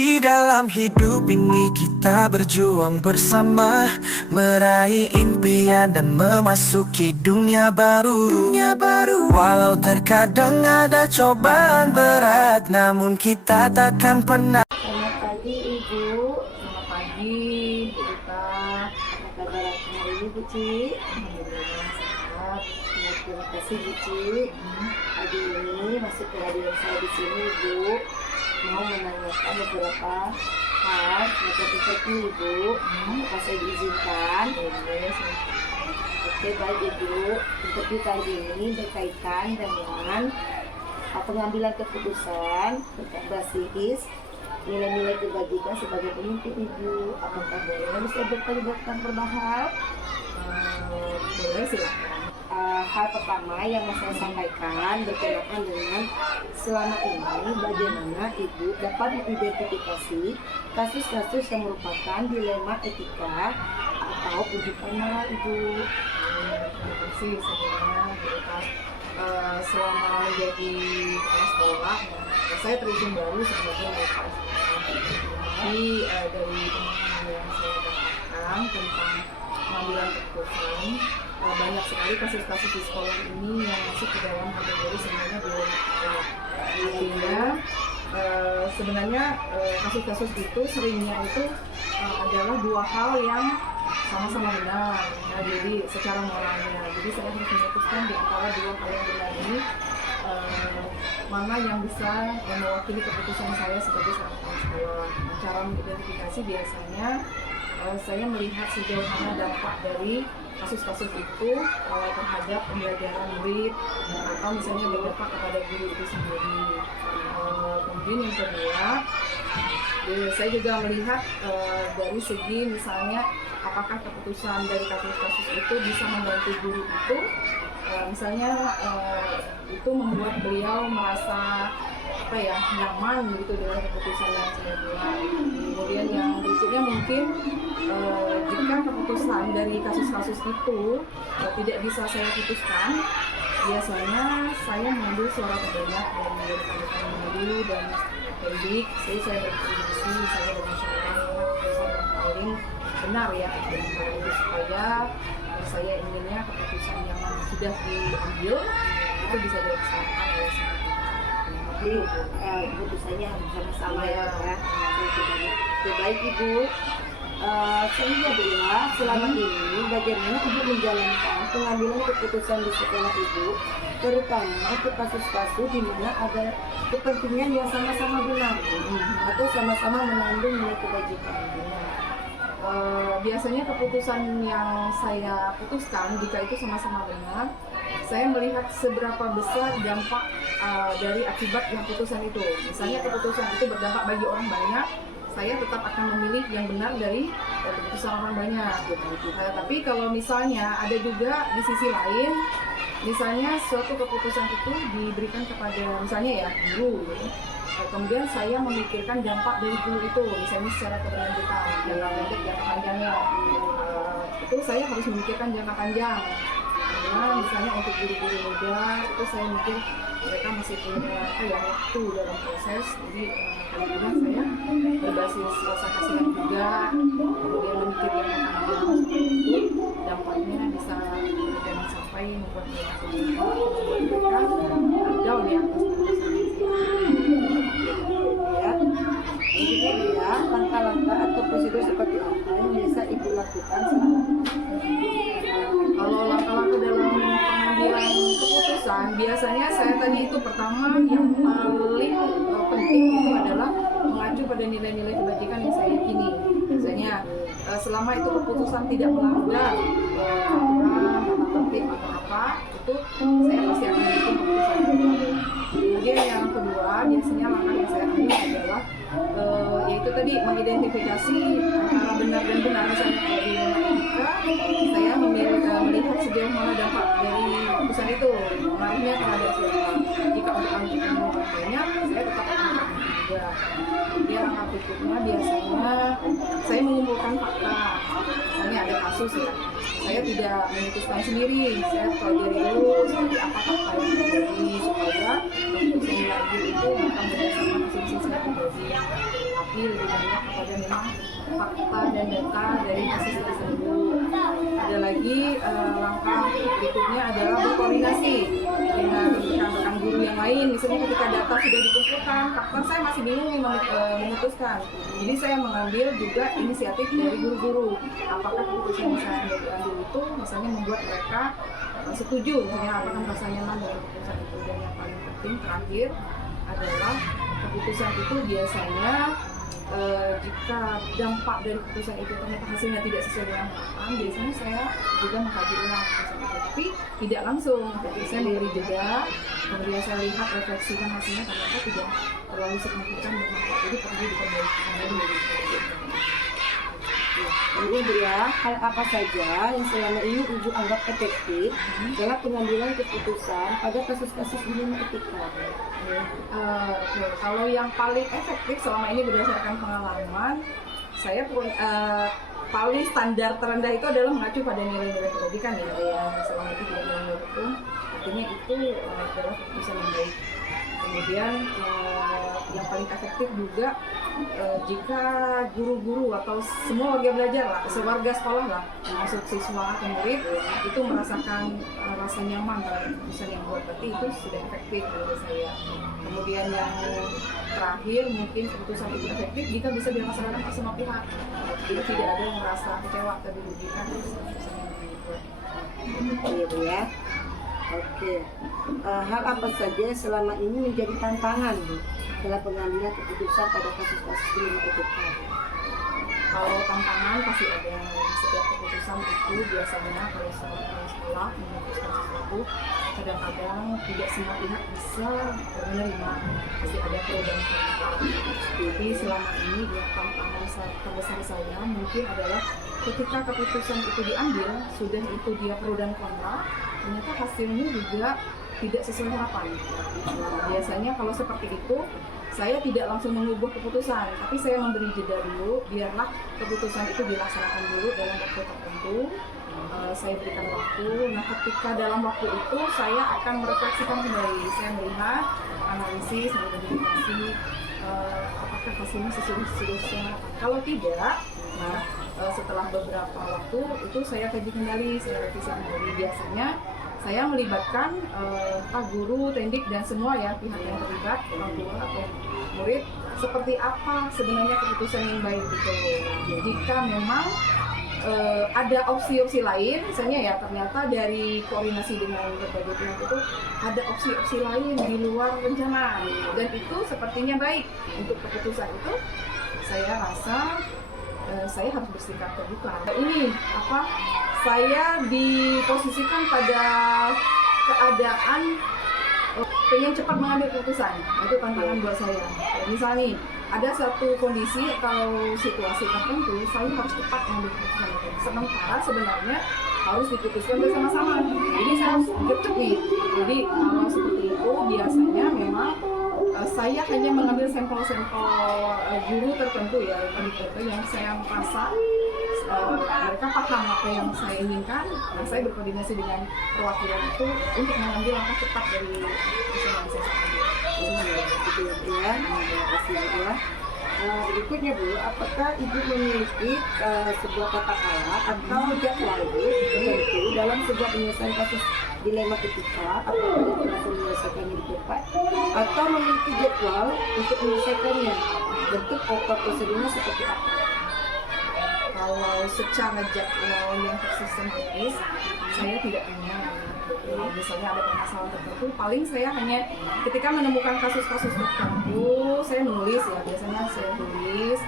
Di dalam hidup ini kita berjuang bersama, meraih impian dan memasuki dunia baru. Walau terkadang ada cobaan berat, namun kita takkan pernah. Selamat pagi Ibu. Selamat pagi Bu Ita. Apa kabar hari ini Bu Ci? Alhamdulillah sehat. Terima kasih Bu Ci. Pagi ini masuk kehadiran saya di sini Ibu. Mau menanyakan beberapa hal seperti Ibu. Apa saya diizinkan? Oke baik Ibu. Interview kali ini berkaitan dengan pengambilan keputusan tentang basis nilai-nilai kebajikan sebagai pemimpin Ibu. Apakah boleh bisa berkelibatkan berbahas? Boleh silakan. Hal pertama yang mau saya sampaikan berkenaan dengan selama ini bagaimana Ibu dapat mengidentifikasi kasus-kasus yang merupakan dilema etika atau ujukan moral Ibu. Terima kasih sebelumnya Bu Ita. Selama menjadi kepala sekolah, saya terjun baru sebagai kepala sekolah. Jadi dari pemahaman yang saya dapatkan tentang pengambilan keputusan, banyak sekali kasus-kasus di sekolah ini yang masuk ke dalam kategori sebenarnya belum tepat. Artinya sebenarnya kasus-kasus itu seringnya itu adalah dua hal yang sama-sama benar. Nah, jadi secara moralnya, jadi saya harus memutuskan di antara dua hal yang benar ini mana yang bisa mewakili keputusan saya sebagai seorang kepala sekolah. Nah, cara mengidentifikasi biasanya saya melihat sejauh mana dampak dari kasus-kasus itu terhadap pembelajaran murid atau misalnya berdampak kepada guru itu sendiri. Kemudian yang kedua, saya juga melihat dari segi misalnya apakah keputusan dari kasus-kasus itu bisa membantu guru itu, misalnya itu membuat beliau merasa nyaman gitu dengan keputusan yang saya buat. Kemudian yang berikutnya mungkin jika keputusan dari kasus-kasus itu tidak bisa saya putuskan, biasanya saya mengambil suara terbanyak dari rekan-rekan guru dan pendidik. Saya berdiskusi misalnya dengan cara keputusan yang paling benar ya, supaya saya inginnya keputusan yang sudah diambil itu bisa dilaksanakan oleh semua. Jadi keputusannya harus bersama ya. Baik Ibu. Sehingga selama ini bagaimana Ibu menjalankan pengambilan keputusan di sekolah Ibu, terutama untuk kasus-kasus di mana ada kepentingan yang sama-sama benar atau sama-sama mengandung nilai kebajikan. Biasanya keputusan yang saya putuskan jika itu sama-sama benar, saya melihat seberapa besar dampak dari akibat yang keputusan itu. Misalnya keputusan itu berdampak bagi orang banyak, saya tetap akan memilih yang benar dari keputusan orang banyak. Tapi kalau misalnya ada juga di sisi lain, misalnya suatu keputusan itu diberikan kepada misalnya ya guru, kemudian saya memikirkan dampak dari guru itu, misalnya secara keberlanjutan, jangka pendek, jangka panjangnya. Itu saya harus memikirkan jangka panjang. Karena misalnya untuk guru-guru muda itu saya mikir mereka masih punya waktu dalam proses, jadi kadang-kadang saya berbasis rasa kasihan juga, kemudian memikir jangka panjang seperti itu, dampaknya bisa jangan sampai membuat mereka down ya atas keputusan langkah-langkah atau prosedur seperti apa yang bisa Ibu lakukan selama kalau langkah-langkah dalam pengambilan keputusan, biasanya saya tadi itu pertama yang paling penting itu adalah mengacu pada nilai-nilai kebajikan yang saya yakini. Misalnya selama itu keputusan tidak melanggar aturan, tata tertib atau apa, itu saya pasti akan mendukung keputusan itu. Kemudian yang kedua, biasanya langkah yang saya ambil adalah yaitu tadi mengidentifikasi antara benar dan benar. Misalnya kalau di etika, saya melihat sejauh mana dampak dari keputusan itu, pengaruhnya terhadap siapa. Jika untuk ancaman banyak, saya tetap akan juga. Kemudian langkah berikutnya biasanya saya mengumpulkan fakta. Misalnya ada kasus ya, saya tidak memutuskan sendiri, saya pelajari dulu seperti apa fakta yang terjadi supaya keputusan yang diambil itu bukan berdasarkan asumsi saya pribadi. meneliti lebih banyak kepada memang fakta dan data dari kasus tersebut. Ada lagi langkah berikutnya adalah berkoordinasi dengan rekan-rekan guru yang lain. Misalnya ketika data sudah dikumpulkan, fakta saya masih bingung nih memutuskan. Jadi saya mengambil juga inisiatif dari guru-guru. Apakah keputusan yang saya ambil itu misalnya membuat mereka setuju, misalnya apakah merasa nyaman dengan keputusan itu. Dan yang paling penting terakhir adalah keputusan itu biasanya jika dampak dari keputusan itu ternyata hasilnya tidak sesuai dengan harapan, biasanya saya juga mengkaji ulang keputusan itu, tapi tidak langsung. Jadi saya memberi jeda, kemudian saya lihat refleksikan hasilnya ternyata tidak terlalu signifikan bermanfaat, jadi perlu diperbaiki kembali. Ini Bu ya, hal apa saja yang selama ini Ibu anggap efektif dalam pengambilan keputusan pada kasus-kasus dilema etika? Kalau yang paling efektif selama ini berdasarkan pengalaman, saya paling standar terendah itu adalah mengacu pada nilai-nilai pendidikan ya. Selama itu tidak melanggar hukum, artinya itu adalah keputusan yang baik. Kemudian yang paling efektif juga jika guru-guru atau semua warga belajar lah, sewarga sekolah lah, termasuk siswa atau murid itu merasakan rasa nyaman terhadap keputusan yang buat, berarti itu sudah efektif menurut saya. Kemudian yang terakhir mungkin keputusan itu efektif jika bisa dilaksanakan ke semua pihak, jadi tidak ada yang merasa kecewa atau dirugikan atas keputusan yang dibuat. Iya Bu ya. Oke, hal apa saja selama ini menjadi tantangan Bu dalam pengambilan keputusan pada kasus-kasus dilema etika? Kalau tantangan pasti ada. Setiap keputusan itu biasanya kalau sekolah memutuskan sesuatu, kadang-kadang tidak semua pihak bisa menerima, pasti ada pro dan kontra. Jadi selama ini ya, tantangan terbesar saya mungkin adalah ketika keputusan itu diambil, sudah itu dia pro dan kontra, ternyata hasilnya juga tidak sesuai harapan. Biasanya kalau seperti itu, saya tidak langsung mengubah keputusan, tapi saya memberi jeda dulu, biarlah keputusan itu dilaksanakan dulu dalam waktu tertentu. Saya berikan waktu. Nah, ketika dalam waktu itu saya akan merefleksikan kembali. Saya melihat, analisis, mengidentifikasi apakah hasilnya sesuai harapan. Kalau tidak, nah setelah beberapa waktu itu saya kaji kembali, saya revisi kembali. Biasanya saya melibatkan guru, tendik dan semua ya pihak yang terlibat, orang tua atau murid, seperti apa sebenarnya keputusan yang baik gitu. Jika memang ada opsi-opsi lain, misalnya ya ternyata dari koordinasi dengan berbagai pihak itu ada opsi-opsi lain di luar rencana dan itu sepertinya baik untuk keputusan itu, saya rasa saya harus bersikap terbuka. Ini saya diposisikan pada keadaan pengen cepat mengambil keputusan, itu tantangan buat saya. Misalnya nih, ada satu kondisi atau situasi tertentu, saya harus cepat mengambil keputusan itu. Sementara sebenarnya harus diputuskan bersama-sama. Jadi saya harus gercep nih. Jadi kalau seperti itu biasanya memang saya hanya mengambil sampel-sampel guru tertentu ya, yang saya merasa mereka paham apa yang saya inginkan. Nah, saya berkoordinasi dengan perwakilan itu untuk mengambil langkah cepat dari keputusan yang saya ambil. Gitu ya, terima kasih Bu ya. Berikutnya Bu, apakah Ibu memiliki sebuah tata cara atau jadwal tertentu dalam sebuah penyelesaian kasus dilema etika, apakah Ibu langsung menyelesaikannya di tempat atau memiliki jadwal untuk menyelesaikannya? Bentuk atau prosedurnya seperti apa? Kalau secara jadwal yang sistematis, saya tidak punya. Misalnya ada permasalahan tertentu, paling saya hanya ketika menemukan kasus-kasus tertentu, saya menulis ya, biasanya saya tulis.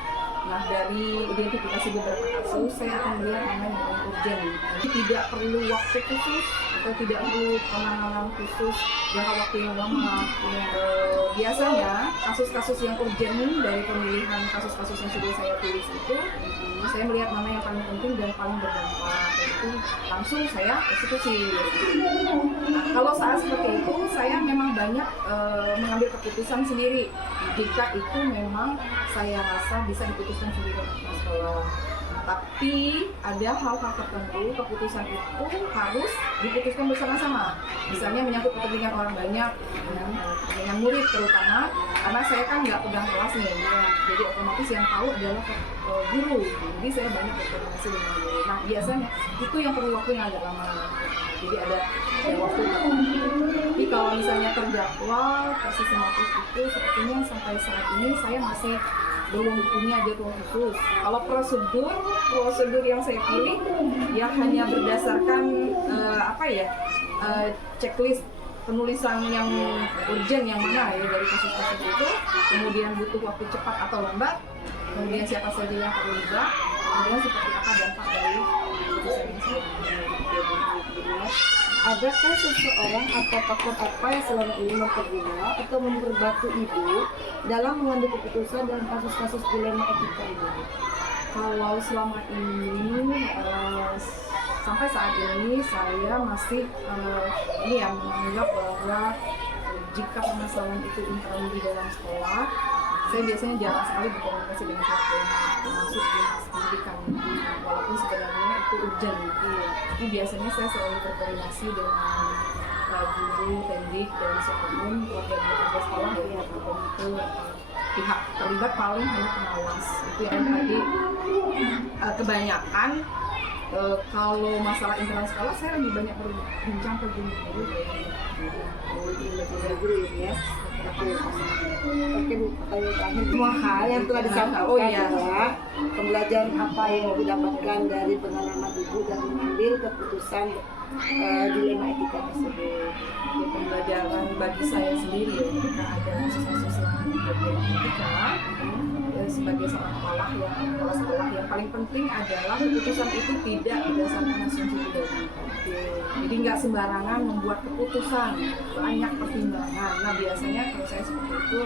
Nah, dari identifikasi beberapa kasus, saya akan melihat mana yang paling urgent. Jadi tidak perlu waktu khusus atau tidak perlu penanganan khusus jangka waktu yang lama. Biasanya kasus-kasus yang urgent dari pemilihan kasus-kasus yang sudah saya tulis itu, saya melihat mana yang paling penting dan paling berdampak, itu langsung saya eksekusi. Nah, kalau saat seperti itu, saya memang banyak mengambil keputusan sendiri jika itu memang saya rasa bisa diputuskan sendiri oleh sekolah. Tapi ada hal-hal tertentu, keputusan itu harus diputuskan bersama-sama. Misalnya menyangkut kepentingan orang banyak, kepentingan murid terutama, karena saya kan nggak pegang kelas nih, jadi otomatis yang tahu adalah guru. Jadi saya banyak berkoordinasi dengan guru. Nah biasanya itu yang perlu waktu yang agak lama. Jadi ada waktu tertentu. Tapi kalau misalnya terjadwal, sistematis itu sepertinya sampai saat ini saya masih belum punya jadwal khusus. Kalau prosedur yang saya pilih ya hanya berdasarkan checklist penulisan yang urgent yang mana ya dari kasus-kasus itu, kemudian butuh waktu cepat atau lambat, kemudian siapa saja yang terlibat, kemudian seperti apa dampak dari keputusan ini. Adakah seseorang atau tokoh apa yang selama ini memperguna atau memperbantu ibu dalam mengambil keputusan dalam kasus-kasus dilema etika ibu? Kalau selama ini sampai saat ini saya masih menganggap bahwa jika permasalahan itu internal di dalam sekolah, saya biasanya jarang sekali berkomunikasi dengan pihak termasuk dinas pendidikan, walaupun sebenarnya itu urgent. Tapi biasanya saya selalu berkoordinasi dengan guru, pendik, dan siapapun keluarga bekerja sekolah dari itu pihak terlibat paling hanya pengawas. Itu yang tadi kebanyakan kalau masalah internal sekolah saya lebih banyak berbincang ke guru ya. Oke Bu, pertanyaan semua hal yang telah disampaikan ya, pembelajaran apa yang didapatkan dari pengalaman ibu dalam mengambil keputusan dilema etika tersebut? Ya, pembelajaran bagi saya sendiri ya, ketika ada kasus-kasus dilema etika sebagai seorang kepala sekolah yang paling penting adalah keputusan itu tidak berdasarkan asumsi pribadi. Jadi nggak sembarangan membuat keputusan, banyak pertimbangan. Nah biasanya kalau saya seperti itu,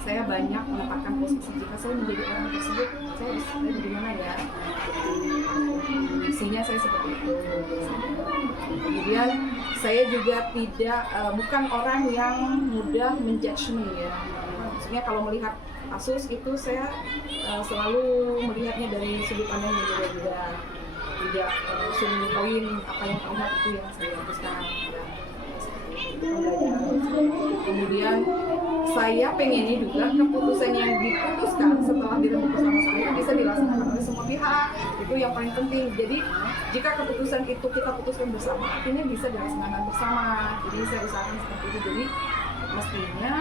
saya banyak menempatkan posisi jika saya menjadi orang tersebut, saya di mana ya? Isinya saya seperti itu. Kemudian saya juga bukan orang yang mudah menjudge ya. Maksudnya kalau melihat kasus itu saya selalu melihatnya dari sudut pandang yang berbeda-beda, tidak langsung poin apa yang terlihat itu yang saya hapuskan. Kemudian saya pengennya juga keputusan yang diputuskan setelah dirembuk bersama-sama itu bisa dilaksanakan oleh semua pihak, itu yang paling penting. Jadi jika keputusan itu kita putuskan bersama, artinya bisa dilaksanakan bersama. Jadi saya usahakan seperti itu. Jadi mestinya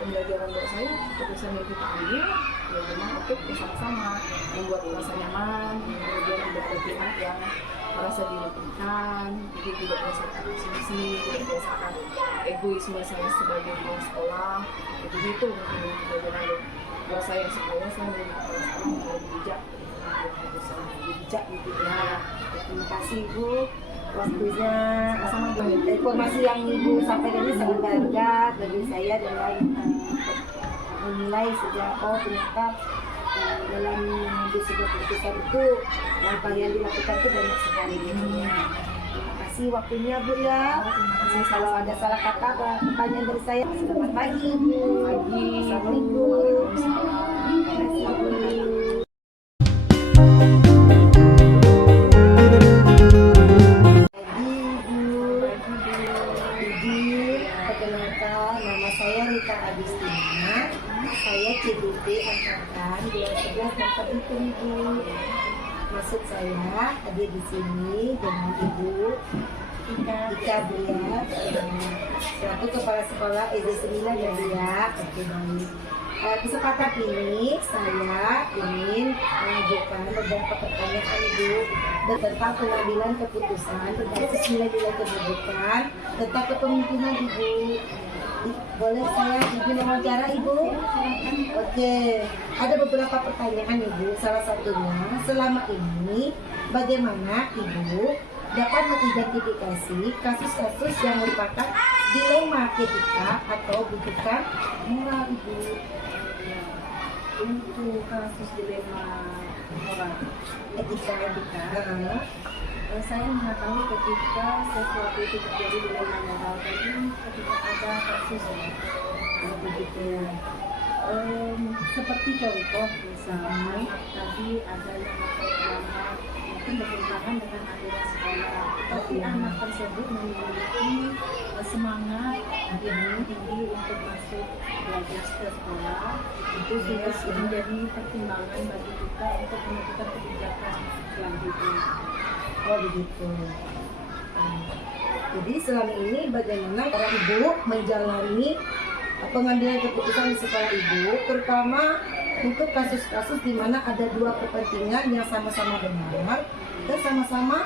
pembelajaran buat saya keputusan yang kita ambil ya memang untuk bersama-sama membuat rasa nyaman, kemudian ada pihak yang merasa dirugikan, jadi tidak berdasarkan asumsi, tidak berdasarkan egoisme saya sebagai kepala sekolah. Jadi itu mungkin pembelajaran buat saya supaya saya menjadi kepala sekolah yang lebih bijak untuk keputusan lebih bijak gitu ya. Terima kasih Bu waktunya, sama informasi yang Ibu sampaikan ini sangat berharga bagi saya dalam menilai sejak ternyata dalam mengambil sebuah keputusan itu langkah yang dilakukan itu banyak sekali. Terima kasih waktunya Bu ya. Kalau ada salah kata atau pertanyaan dari saya, selamat pagi Bu. Assalamualaikum. Terima kasih Bu. Nama saya Rita Agustina, saya CBP angkatan 2011 dapat itu Ibu. Maksud saya hadir di sini dengan Ibu Ika Buya, selaku Kepala Sekolah SD 9 ya Bu ya. Oke baik. Kesempatan ini saya ingin mengajukan beberapa pertanyaan Ibu tentang pengambilan keputusan berbasis nilai-nilai kebajikan tentang kepemimpinan Ibu. Boleh saya izin wawancara Ibu? Oke, ada beberapa pertanyaan Ibu. Salah satunya, selama ini bagaimana Ibu dapat mengidentifikasi kasus-kasus yang merupakan dilema etika atau bukan moral Ibu? Untuk kasus dilema moral Etika. Saya mengetahui ketika sesuatu itu terjadi dilema moral, jadi ketika ada kasus begitu seperti contoh misalnya tadi ada yang terlambat mungkin bertentangan dengan aturan sekolah, tapi anak tersebut memiliki semangat yang tinggi untuk masuk belajar ke sekolah, itu sudah menjadi pertimbangan bagi kita untuk menentukan kebijakan selanjutnya. Oh begitu. Jadi selama ini bagaimana para ibu menjalani pengambilan keputusan di sekolah ibu, terutama untuk kasus-kasus di mana ada dua kepentingan yang sama-sama benar dan sama-sama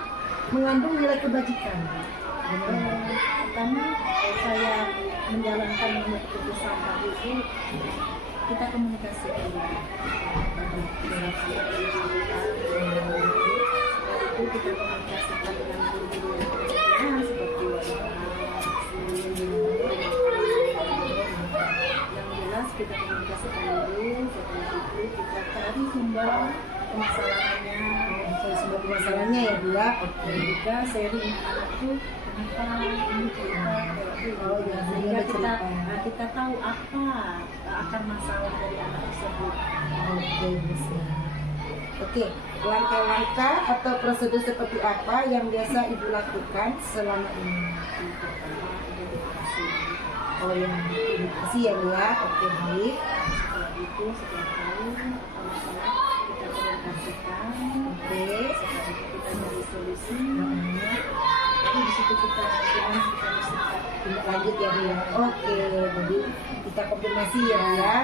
mengandung nilai kebajikan. Pertama saya menjalankan keputusan tadi itu kita komunikasi dulu. Itu kita komunikasikan dengan guru-guru yang seperti yang jelas kita komunikasikan dulu. Setelah itu kita cari sumber permasalahannya, Sumber masalahnya ya Bu ya. dan juga sharing anakku kenapa ini cerita Oh ya, sehingga cerita. kita tahu apa akar masalah dari anak tersebut. Oke, bisa. Oke, langkah-langkah atau prosedur seperti apa yang biasa Ibu lakukan selama ini? Yang pertama identifikasi. Oh ya, edukasi ya Bu ya. Oke, baik. Setelah itu setelah tahu masalah kita komunikasikan. Oke. Setelah itu kita cari solusi. Tapi di situ kita gimana kita bersikap. Tindak lanjut ya Bu ya. Oke, jadi kita konfirmasi ya Bu ya.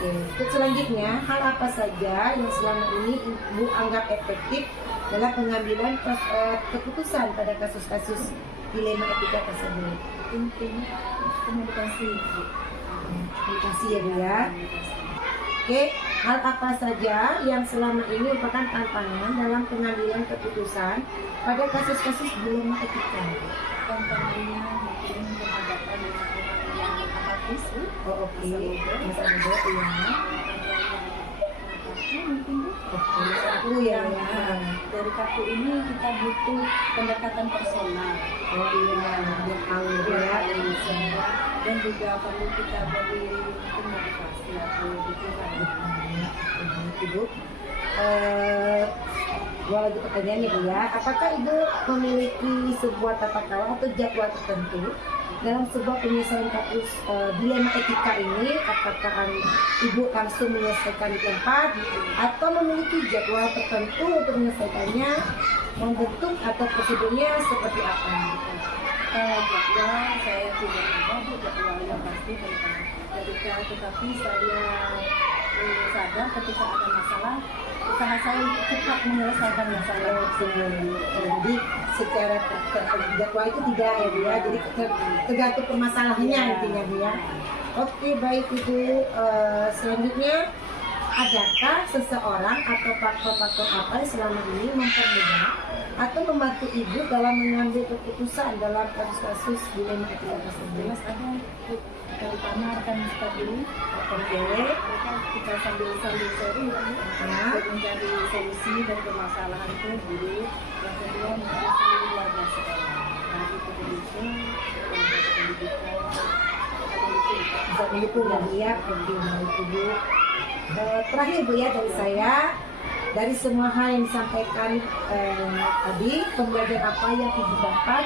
Oke, untuk selanjutnya hal apa saja yang selama ini Ibu anggap efektif dalam pengambilan keputusan pada kasus-kasus dilema etika tersebut? Intinya komunikasi. Komunikasi ya Bu ya. Oke, hal apa saja yang selama ini merupakan tantangan dalam pengambilan keputusan pada kasus-kasus dilema etika? Tantangannya mungkin berhadapan dengan orang yang apatis. Oh oke, masa muda iya. Mungkin Bu. Oke, aku ya. Dari kartu ini kita butuh pendekatan personal. Oh iya, dia tahu ya. Dan juga perlu kita beri motivasi atau dukungan. Ibu, dua lagi pertanyaannya Bu ya. Apakah Ibu memiliki sebuah tata cara atau jadwal tertentu dalam sebuah penyelesaian kasus dilema etika ini? Apakah Ibu langsung menyelesaikan di tempat atau memiliki jadwal tertentu untuk menyelesaikannya? Membentuk atau prosedurnya seperti apa? Jadwal saya tidak ada jadwal yang pasti tentang tetapi saya sadar ketika ada masalah usaha saya untuk cepat menyelesaikan masalah tersebut. Jadi secara jadwal itu tidak ya Bu ya, jadi tergantung permasalahannya intinya Bu ya. Oke baik Ibu, selanjutnya adakah seseorang atau faktor-faktor apa yang selama ini mempermudah atau membantu Ibu dalam mengambil keputusan dalam kasus-kasus dilema etika tersebut? Jelas ada terutama rekan kita dulu. Oke. Kita sambil sharing untuk mencari solusi dari permasalahan itu dulu. Yang kedua mencari seluruh warga sekolah. Nah itu pendidikan, Bisa mendukung ya Bu ya. Oke baik Ibu. Terakhir Bu ya dari saya, dari semua hal yang disampaikan tadi, pembelajaran apa yang Ibu dapat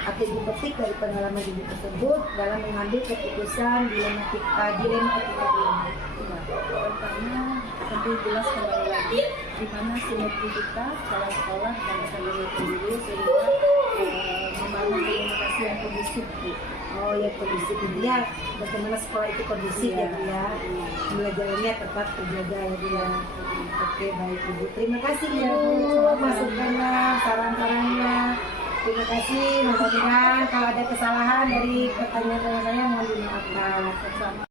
atau Ibu petik dari pengalaman Ibu tersebut dalam mengambil keputusan dilema etika ini? pertama tentu jelas kembali lagi di mana sinergi kita sekolah dan seluruh guru sehingga membangun komunikasi yang kondusif. Oh ya kondusif ya, bagaimana sekolah itu kondusif ya Bu ya, belajarnya tetap terjaga ya Bu ya. Oke baik Ibu, terima kasih Ibu masukannya, saran-sarannya. Terima kasih, mudah-mudahan kalau ada kesalahan dari pertanyaan saya mohon dimaafkan.